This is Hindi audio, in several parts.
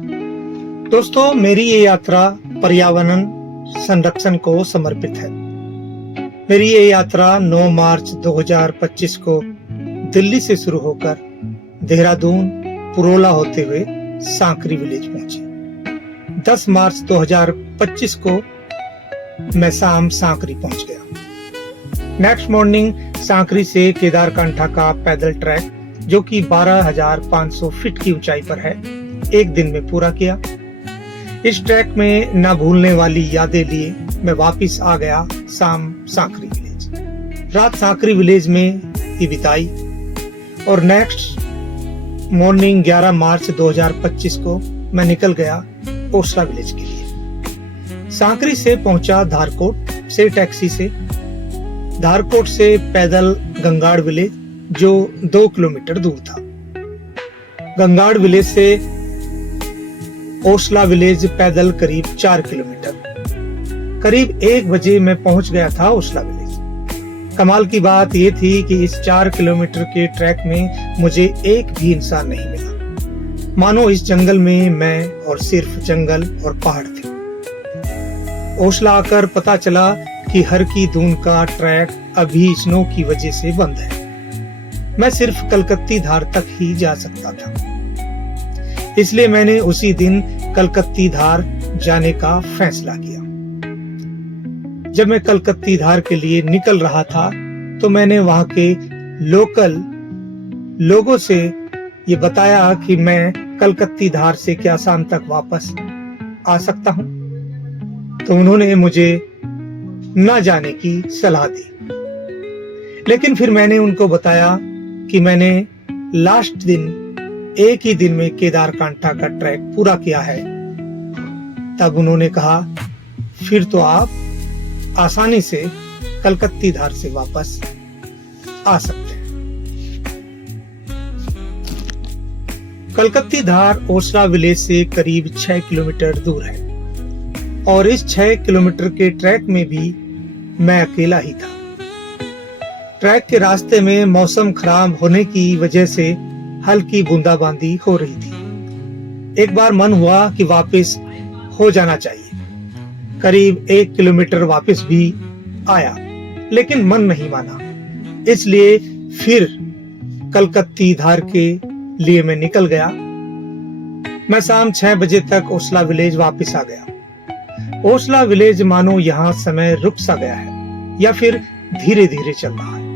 दोस्तों, मेरी ये यात्रा पर्यावरण संरक्षण को समर्पित है। मेरी ये यात्रा 9 मार्च 2025 को दिल्ली से शुरू होकर देहरादून, पुरोला होते हुए सांकरी विलेज पहुंची। 10 मार्च 2025 को मैं शाम सांकरी पहुंच गया। नेक्स्ट मॉर्निंग सांकरी से केदारकांठा का पैदल ट्रैक, जो कि 12,500 फीट की ऊंचाई पर है, एक दिन में पूरा किया। इस ट्रैक में न भूलने वाली यादें लिए मैं वापस आ गया शाम सांकरी विलेज। रात सांकरी विलेज में ही बिताई और नेक्स्ट मॉर्निंग 11 मार्च 2025 को मैं निकल गया ओसला विलेज के लिए। सांकरी से पहुंचा धारकोट से टैक्सी से, धारकोट से पैदल गंगाड़ विलेज, जो 2 किलोमीटर दूर था। गंगाड़ विलेज से ओसला विलेज पैदल करीब 4 किलोमीटर। करीब 1 बजे मैं पहुंच गया था ओसला विलेज। कमाल की बात यह थी कि इस 4 किलोमीटर के ट्रैक में मुझे एक भी इंसान नहीं मिला। मानो इस जंगल में मैं और सिर्फ जंगल और पहाड़ थे। ओसला आकर पता चला कि हर की दून का ट्रैक अभी स्नो की वजह से बंद है। मैं सिर्फ कलकत्ती धार तक ही जा सकता था, इसलिए मैंने उसी दिन कलकत्ती धार जाने का फैसला किया। जब मैं कलकत्ती धार के लिए निकल रहा था तो मैंने वहां के लोकल लोगों से ये बताया कि मैं कलकत्ती धार से क्या शाम तक वापस आ सकता हूं, तो उन्होंने मुझे न जाने की सलाह दी। लेकिन फिर मैंने उनको बताया कि मैंने लास्ट दिन एक ही दिन में केदारकांठा का ट्रैक पूरा किया है। तब उन्होंने कहा, फिर तो आप आसानी से कलकत्ती धार से वापस आ सकते हैं। कलकत्ती धार ओसला विलेज से करीब 6 किलोमीटर दूर है और इस 6 किलोमीटर के ट्रैक में भी मैं अकेला ही था। ट्रैक के रास्ते में मौसम खराब होने की वजह से हल्की बूंदाबांदी हो रही थी। एक बार मन हुआ कि वापस हो जाना चाहिए। करीब 1 किलोमीटर वापस भी आया, लेकिन मन नहीं माना, इसलिए फिर कलकत्ती धार के लिए मैं निकल गया। मैं शाम 6 बजे तक ओसला विलेज वापस आ गया। ओसला विलेज मानो यहाँ समय रुक सा गया है या फिर धीरे धीरे चल रहा है।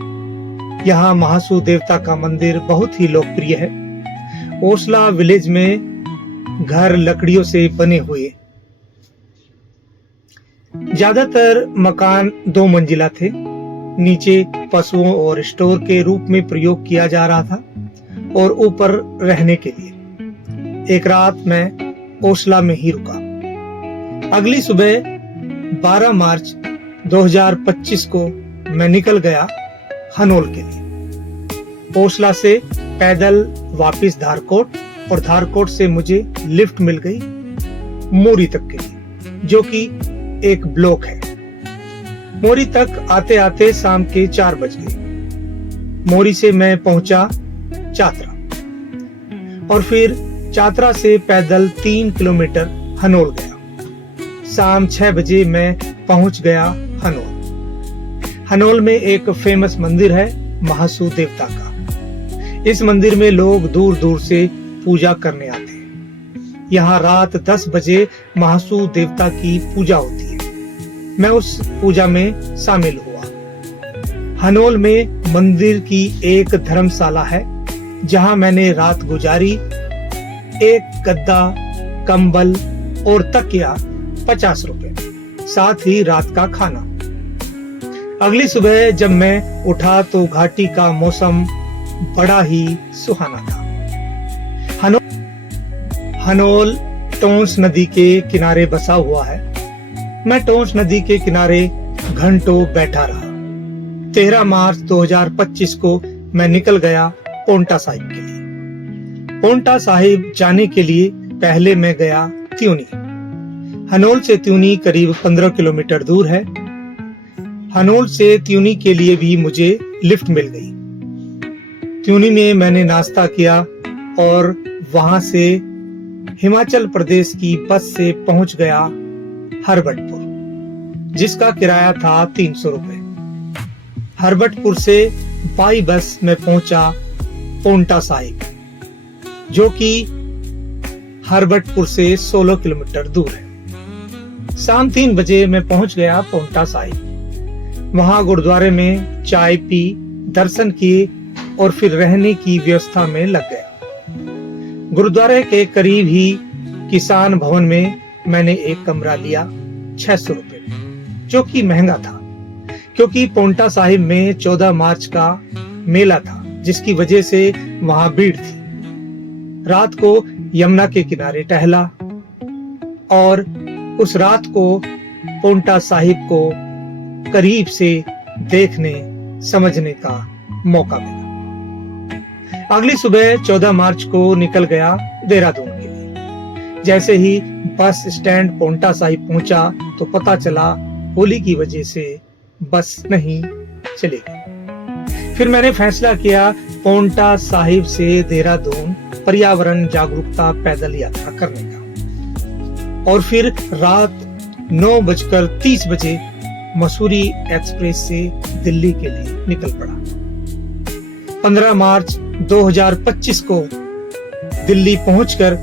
यहाँ महासू देवता का मंदिर बहुत ही लोकप्रिय है। ओसला विलेज में घर लकड़ियों से बने हुए, ज्यादातर मकान 2 मंजिला थे। नीचे पशुओं और स्टोर के रूप में प्रयोग किया जा रहा था और ऊपर रहने के लिए। एक रात मैं ओसला में ही रुका। अगली सुबह 12 मार्च 2025 को मैं निकल गया हनोल के लिए। ओसला से पैदल वापस धारकोट और धारकोट से मुझे लिफ्ट मिल गई मोरी तक के लिए, जो कि एक ब्लॉक है। मोरी तक आते आते शाम के 4 बज गए। मोरी से मैं पहुंचा चातरा और फिर चातरा से पैदल 3 किलोमीटर हनोल गया। शाम 6 बजे मैं पहुंच गया हनोल। हनोल में एक फेमस मंदिर है महासू देवता का। इस मंदिर में लोग दूर दूर से पूजा करने आते हैं। यहाँ रात 10 बजे महासू देवता की पूजा होती है। मैं उस पूजा में शामिल हुआ। हनोल में मंदिर की एक धर्मशाला है जहाँ मैंने रात गुजारी। एक गद्दा, कंबल और तकिया 50 रुपए, साथ ही रात का खाना। अगली सुबह जब मैं उठा तो घाटी का मौसम बड़ा ही सुहाना था। हनोल टोंस नदी के किनारे बसा हुआ है। मैं टोंस नदी के किनारे घंटों बैठा रहा। 13 मार्च 2025 को मैं निकल गया पोंटा साहिब के लिए। पोंटा साहिब जाने के लिए पहले मैं गया त्यूनी। हनोल से त्यूनी करीब 15 किलोमीटर दूर है। हनोल से त्यूनी के लिए भी मुझे लिफ्ट मिल गई। त्यूनी में मैंने नाश्ता किया और वहां से हिमाचल प्रदेश की बस से पहुंच गया हरबटपुर, जिसका किराया था 300 रुपए। हरबटपुर से बाई बस में पहुंचा पोंटा साहिब, जो कि हरबटपुर से 16 किलोमीटर दूर है। शाम 3 बजे मैं पहुंच गया पोंटा साहिब। वहां गुरुद्वारे में चाय पी, दर्शन किए और फिर रहने की व्यवस्था में लग गया। गुरुद्वारे के करीब ही किसान भवन में मैंने एक कमरा लिया 600 रुपए में, जो कि महंगा था क्योंकि पोंटा साहिब में 14 मार्च का मेला था, जिसकी वजह से वहां भीड़ थी। रात को यमुना के किनारे टहला और उस रात को पोंटा साहिब को करीब से देखने समझने का मौका मिला। अगली सुबह 14 मार्च को निकल गया देहरादून के लिए। जैसे ही बस स्टैंड पोंटा साहिब पहुंचा तो पता चला होली की वजह से बस नहीं चलेगी। फिर मैंने फैसला किया पोंटा साहिब से देहरादून पर्यावरण जागरूकता पैदल यात्रा करने का, और फिर रात 9:30 बजे मसूरी एक्सप्रेस से दिल्ली के लिए निकल पड़ा। 15 मार्च 2025 को दिल्ली पहुंचकर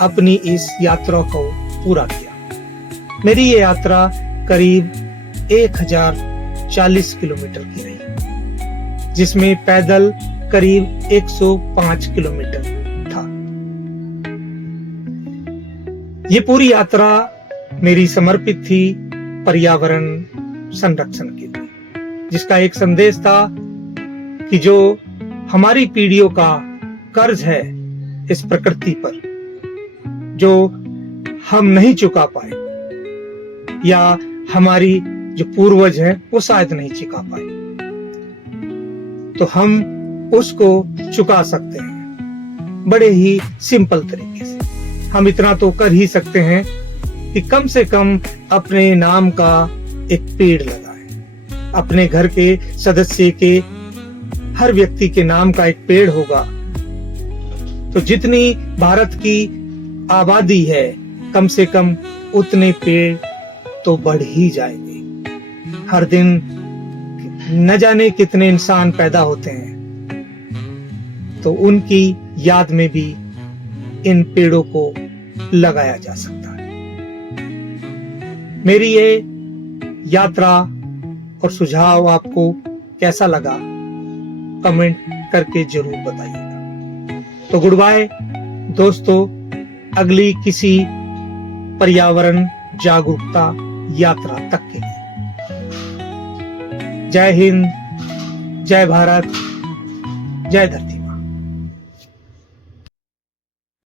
अपनी इस यात्रा को पूरा किया। मेरी ये यात्रा करीब 1040 किलोमीटर की रही, जिसमें पैदल करीब 105 किलोमीटर था। ये पूरी यात्रा मेरी समर्पित थी पर्यावरण संरक्षण के लिए, जिसका एक संदेश था कि जो हमारी पीढ़ियों का कर्ज है इस प्रकृति पर, जो हम नहीं चुका पाए या हमारी जो पूर्वज हैं वो शायद नहीं चुका पाए, तो हम उसको चुका सकते हैं बड़े ही सिंपल तरीके से। हम इतना तो कर ही सकते हैं कि कम से कम अपने नाम का एक पेड़ लगाएं। अपने घर के सदस्य के हर व्यक्ति के नाम का एक पेड़ होगा तो जितनी भारत की आबादी है कम से कम उतने पेड़ तो बढ़ ही जाएंगे। हर दिन न जाने कितने इंसान पैदा होते हैं, तो उनकी याद में भी इन पेड़ों को लगाया जा सकता है। मेरी ये यात्रा और सुझाव आपको कैसा लगा कमेंट करके जरूर बताइएगा। तो गुड बाय दोस्तों, अगली किसी पर्यावरण जागरूकता यात्रा तक के लिए। जय हिंद, जय भारत, जय धरती।